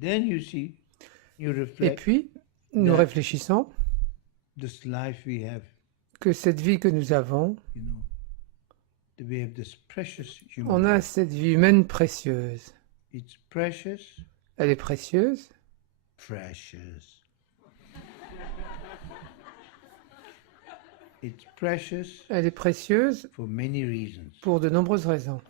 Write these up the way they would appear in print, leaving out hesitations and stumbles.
Then you see, you Et reflect puis, nous that réfléchissons this life we have, que cette vie que nous avons, you know, that we have this precious on human a life. cette vie humaine précieuse. It's precious, Elle est précieuse, precious. It's precious elle est précieuse for many reasons. pour de nombreuses raisons.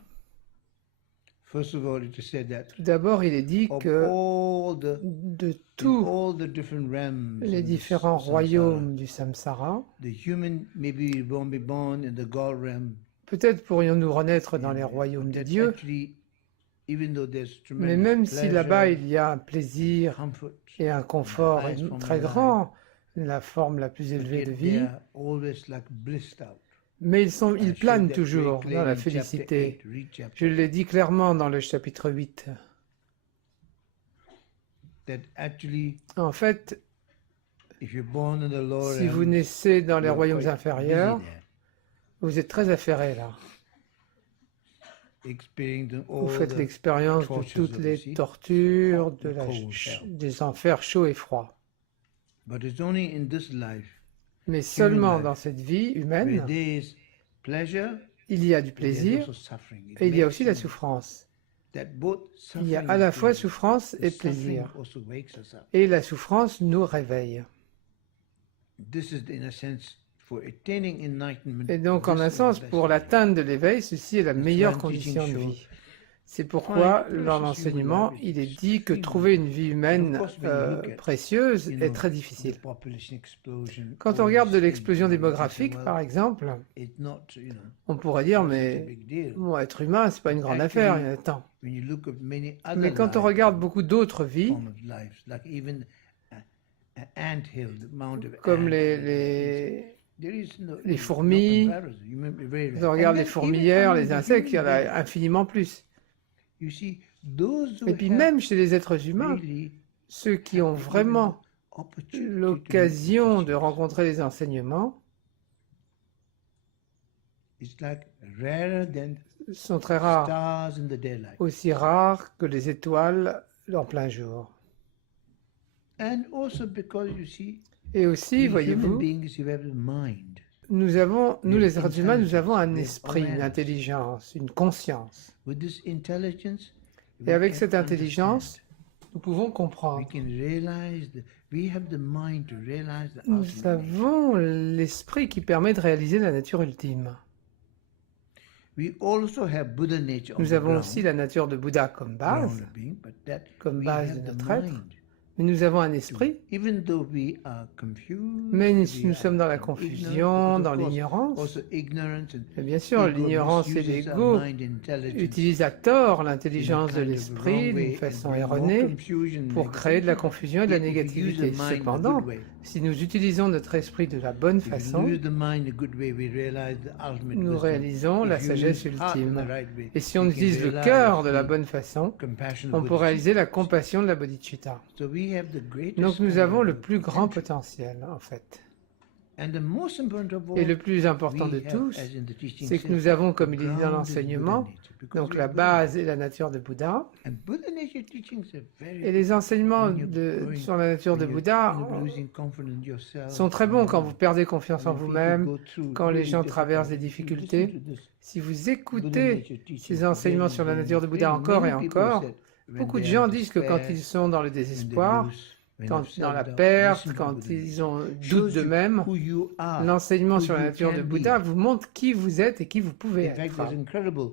First of all, it is said that Tout d'abord, il est dit of que all the de in tous all the different realms les in the différents samsara, royaumes du samsara, the human maybe won't be born in the God realm. peut-être pourrions-nous renaître dans les royaumes de That Dieu, actually, even though there's mais tremendous même si là-bas pleasure, il y a un plaisir comfort, et un confort highest form très of life, grand, la forme la plus but élevée de yet vie, they are always like blissed out. mais ils I showed planent that very toujours dans clearly la in chapter félicité. 8, read chapter Je l'ai dit clairement dans le chapitre 8. that actually, En fait, if you're born in the lower si vous realms, naissez dans les you're royaumes quite inférieurs, busy there, vous êtes très affairés là. experiencing Vous all faites the l'expérience de tortures toutes of the les sea, tortures, de the la cold hell. des enfers chauds et froids. But it's only in this life Mais seulement life, dans cette vie where humaine, there is pleasure, il y a du but there's plaisir also suffering. It et il y a makes aussi la sense souffrance. that both Il y a suffering à la and fois pleasure, souffrance the et suffering plaisir. also wakes us up. Et la souffrance nous réveille. This is in a sense for attaining enlightenment. Et donc, en this un is the sens, best pour way. l'atteinte de l'éveil, ceci est la That's meilleure why condition de teaching shows vie. C'est pourquoi, precious dans human l'enseignement, life is il est dit que extremely trouver une vie And humaine of course, when you look at, précieuse you est know, très the difficile. population explosion, Quand on all regarde de these things, l'explosion you know, you can say, démographique, well, par exemple, it's not, you know, on pourrait dire, not such a mais big deal. bon, être humain, c'est pas une grande affaire, il y en a tant. When you look at many other Mais quand on lives, regarde beaucoup d'autres vies, form of lives, like even anthill, the amount of comme ants, les there is les no fourmis, comparison. You may be very quand rare. on regarde And les then fourmilières, even les among the insectes, il y en human a beings, infiniment plus. you see, those who Et puis have même chez les êtres humains, really ceux qui ont vraiment opportunity to know l'occasion the de rencontrer les enseignements it's like rarer than sont très rares, stars in the daylight. aussi rares que les étoiles en plein jour. And also because you see, Et aussi, we human voyez-vous, beings, you have a mind. nous les êtres humains, nous avons un Intelligence, esprit, une awareness. intelligence, une conscience. With this intelligence, Et we avec can cette intelligence, understand. nous pouvons We comprendre. can realize that we have the mind to realize the Nous ultimate nature. avons l'esprit qui permet de réaliser la nature ultime. We also have Buddha nature on Nous the avons ground, aussi la nature de Bouddha comme base, ground being, but that comme we base have de the notre être. mind. mais nous avons un esprit, Even though we are confused, mais we nous are sommes dans la ignorant, confusion, because dans of course, l'ignorance. also ignorance and Et bien sûr, ego l'ignorance et misuses our l'ego mind intelligence utilisent à tort in a l'intelligence de kind of l'esprit wrong way d'une and façon bring more erronée confusion and pour créer de la negativity. confusion et de la Yet if you use the négativité. mind in a Cependant, good way, si nous utilisons notre esprit de la bonne if you façon, use the mind in a good way, we realize the ultimate nous wisdom. réalisons la If you sagesse use heart in the ultime. right way, Et si on we can utilise le realize cœur de la the bonne façon, compassion of on peut Buddha. réaliser la compassion de la bodhicitta. So we have the greatest Donc nous kind avons of le plus grand potential. potentiel, en fait. And the most important of all, Et le plus important de we have, tous, as in the teaching c'est que says, nous avons, the comme il est dit dans ground is Buddha l'enseignement, nature, because donc we la are Buddha base nature. et la nature de Bouddha. And Buddha nature teachings are very Et les enseignements when you're going- sur la nature de when you're, Bouddha you know, losing confidence in yourself, sont très bons quand vous perdez confiance en when people vous-même, go through quand les really gens traversent des difficult- if you difficultés. listen to this Si vous Buddha écoutez nature teachings ces enseignements very, sur la very nature de Bouddha clearly, encore et many people encore, said when beaucoup de they gens are disent que quand despair, ils sont dans le when they désespoir, lose, when quand they're dans la self-doubt, perte, listen to quand Buddha ils nature. ont Shows doute you d'eux-mêmes, who you are, l'enseignement who sur la you nature de can be. Bouddha vous montre qui vous êtes et qui vous pouvez In fact, être. it's incredible.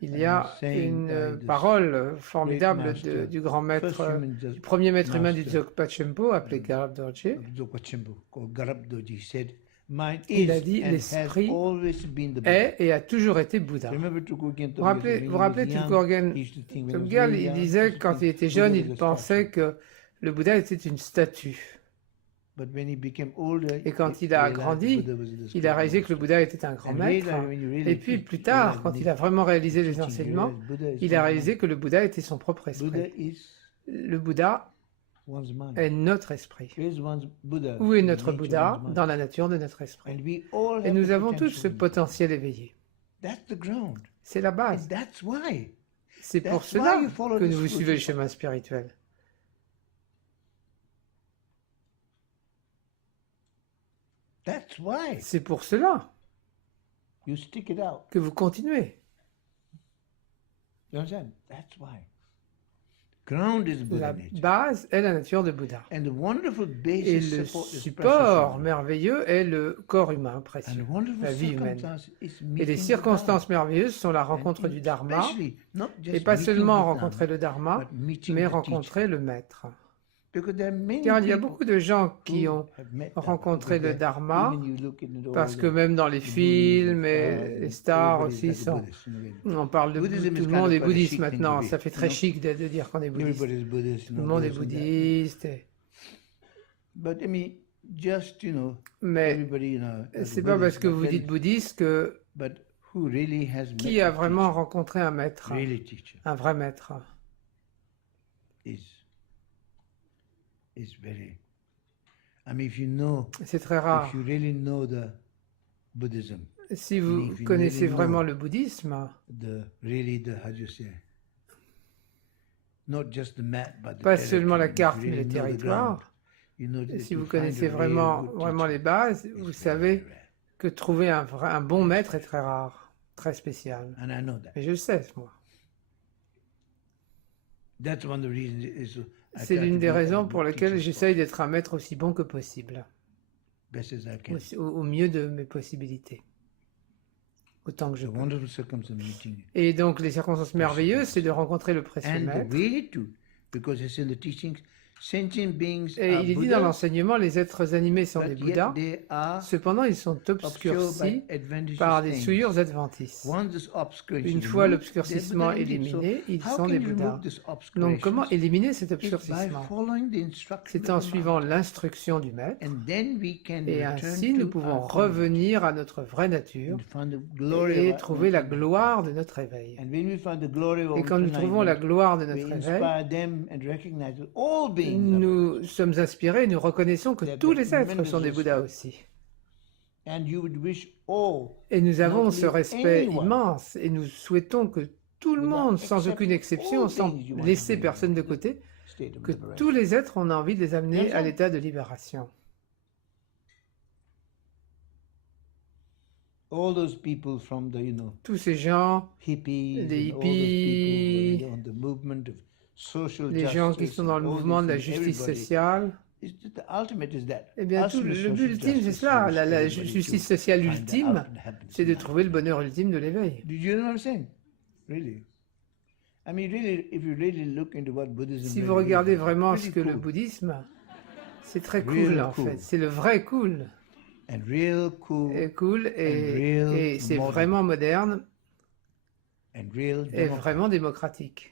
Il y a saying une by this parole formidable master, du grand maître, first human du premier maître humain du master, Dzogpa Chenpo, appelé Garab Dorje. of Dzogpa Chenpo, called Garab Dorje, said, "Mind Il is a dit, and has l'esprit always been the Buddha." est et a toujours été Bouddha. Remember Tulku Vous vous rappelez Tulku Tolgien, il disait que quand il était jeune, il pensait que le Bouddha était une statue. Et quand il a grandi, il a réalisé que le Bouddha était un grand maître. Et puis plus tard, quand il a vraiment réalisé les enseignements, il a réalisé que le Bouddha était son propre esprit. Le Bouddha est notre esprit. Où est notre Bouddha? Dans la nature de notre esprit. Et nous avons tous ce potentiel éveillé. C'est la base. C'est pour cela que nous vous suivez le chemin spirituel. That's why C'est pour cela you stick it out. que vous continuez. You understand? That's why. Ground is Buddha La nature. base est la nature de Bouddha. And the wonderful Et basis le support is support precious. merveilleux est le corps humain And précieux, the wonderful la vie humaine. circumstance is Et meeting les the circonstances Dharma. merveilleuses sont la And rencontre du Dharma, especially, not just et pas meeting seulement the rencontrer le Dharma, but meeting mais the teacher. rencontrer le maître. Because there are many Car il y a people beaucoup de gens qui who ont have met Dharma, rencontré because le Dharma, even you look in parce que all même dans les the films movies, et les stars everybody's aussi like a sont... Buddhist, you know. On parle de Buddhism tout is le kind monde of est quite a bouddhiste chic thing to maintenant, be, ça fait you très know. chic de dire qu'on est bouddhiste. Everybody's Buddhist, you Tout le know, monde est this and that. bouddhiste. But I mean, just, you know, Mais everybody, you know, is c'est pas parce Buddhist, que but vous then- dites bouddhiste que but who really has met qui a the vraiment teacher, rencontré un maître, really teacher, un vrai maître. is very. I mean, if you know, C'est très rare. if you really know the Buddhism, Si if vous you connaissez really know vraiment le bouddhisme, how do you say, not just the map, but the pas seulement la territory, carte if you mais le really know the territoire, ground, you know that si you vous find a connaissez real vraiment, good vraiment les teacher bases, is vous very, savez very rare. que trouver un bon maître est très rare, très spécial. And I know that. Mais je le sais, moi. That's one of the reasons is I C'est try l'une to des be as raisons good pour lesquelles teacher as j'essaye d'être un maître aussi bon que possible, best as I can. au mieux de mes possibilités, autant que je The peux. wonderful circumstance meeting Et donc les circonstances merveilleuses, c'est de rencontrer le précieux and the maître. way to, because it's in the teachings, sentient beings Et are il est dit dans Buddhas, l'enseignement, les êtres animés sont des but yet Bouddhas, they are cependant ils sont obscured obscurcis by adventitious par des things. souillures adventices. Once this obscuration Une is fois removed, l'obscurcissement they're Buddha indeed. éliminé, ils So how sont can des you remove Bouddhas. this Donc comment obscuration? éliminer cet It's by obscurcissement? following the instruction C'est of en the suivant Master. l'instruction du maître, And then we can et return ainsi nous to pouvons our true nature revenir à notre vraie nature and find the glory et of our trouver la own gloire de notre éveil. And when we find the glory of Et quand nous trouvons la gloire de we notre éveil, inspire them and recognize that all beings are nous sommes inspirés et nous reconnaissons que tous les êtres sont des Bouddhas aussi. and you would wish all Et nous avons not ce leave respect anyone immense et nous souhaitons que tout le without monde, sans accepting aucune exception, all sans beings you want to laisser bring personne de into côté, state of que liberation. tous les êtres, on a envie de les amener Bien à sûr. l'état de libération. All those people from the, you know, Tous ces gens, hippies, les and all those people hippies, who are on the movement of social les gens qui justice sont dans le and all mouvement de la these things, justice everybody, sociale, it's just the ultimate is that. eh bien, tout, Ultimate le social but ultime, c'est justice cela. is La everybody justice to sociale find the ultime, ultimate happiness c'est in de life. trouver le bonheur ultime de l'éveil. Do you know what I'm saying? Really? I mean, really, if you really look into what Buddhism Si really vous regardez is, vraiment it's ce que pretty le cool. bouddhisme, c'est très Real cool en cool. fait. C'est le vrai cool. And real cool Et cool real et c'est modern. vraiment moderne and real et democracy. vraiment démocratique.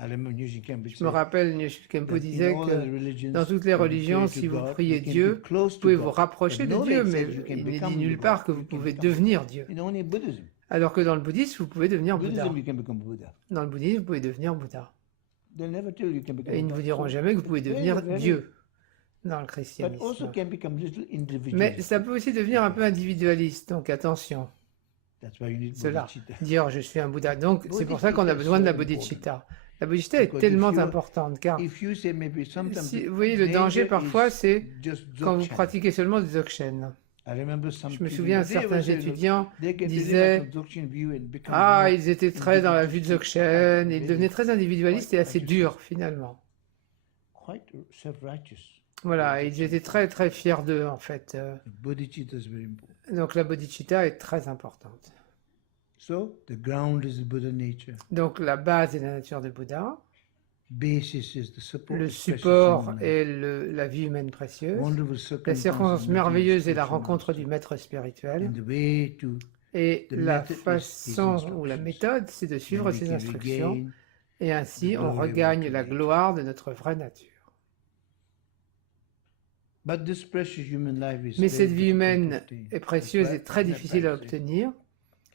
I remember Nyushi Khenpo Je me rappelle, Nyoshu Khenpo that disait in all que other religions, dans toutes les when you pray religions, to si vous God, priez you can Dieu, be close vous to pouvez vous God. rapprocher But de nowhere Dieu, it mais says you can il n'est become dit nulle God. part que You vous can pouvez become devenir Dieu. In only Buddhism. Alors que dans le bouddhisme, vous pouvez devenir Bouddha. Buddhism, you can become Buddha. Dans le bouddhisme, vous pouvez devenir Bouddha. They'll never tell you can become Et ils ne Buddha. vous diront So jamais que vous pouvez it's very, devenir very- Dieu dans le But also christianisme. can become little Mais individual. ça peut aussi devenir un peu individualiste, donc attention. That's why you need Cela, bodhicitta. dire je suis un Bouddha. Donc c'est pour ça qu'on a Bodhicitta is besoin de la so bodhicitta. La bodhicitta est Because tellement if you- importante car If you say maybe sometimes si, the vous voyez, le danger danger parfois is c'est just quand vous dzogchen. pratiquez seulement du dzogchen. I remember some Je me people, souviens, they certains would say, look, étudiants they get very disaient much of dzogchen view and become ah, more ils étaient très dans la vue de dzogchen, ils Very- devenaient très individualistes et assez durs finalement. quite self-righteous. Voilà, ils étaient très très fiers d'eux en fait. The bodhicitta is very important. Donc la bodhicitta est très importante. So the ground is the Buddha nature. Donc la base est la nature de Bouddha, Basis is the support. le of precious support human life. est la vie humaine précieuse, Wonderful la circumstances circonstance meeting merveilleuse est la spiritual rencontre du master. maître spirituel, And the way to et the la method is façon his ou la instructions. méthode, c'est de suivre then we ses can instructions, regain et ainsi the on glory of our regagne la creator. gloire de notre vraie nature. But this precious human life is Mais very cette vie difficult to humaine obtain. est précieuse That's et très why- difficile à that's why I say, obtenir.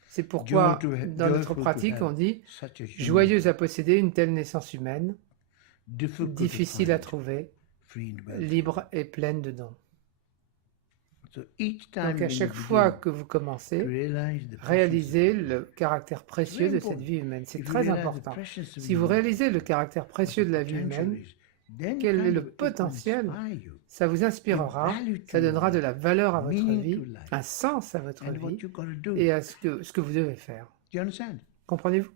C'est pourquoi, dans notre joyful to pratique, have on dit such a human joyeuse à life, posséder une telle naissance humaine, difficult to difficile à find, trouver, free and wealthy. libre et pleine de dons. So each time Donc à when you chaque fois begin que vous to commencez, realize the réalisez le caractère précieux very de cette important. vie humaine. C'est If you très realize the important. precious of Si vous human life, réalisez le caractère précieux de la vie potential humaine, is quel est le potentiel, ça vous inspirera, ça donnera de la valeur à votre vie, un sens à votre vie et à ce que vous devez faire. Comprenez-vous?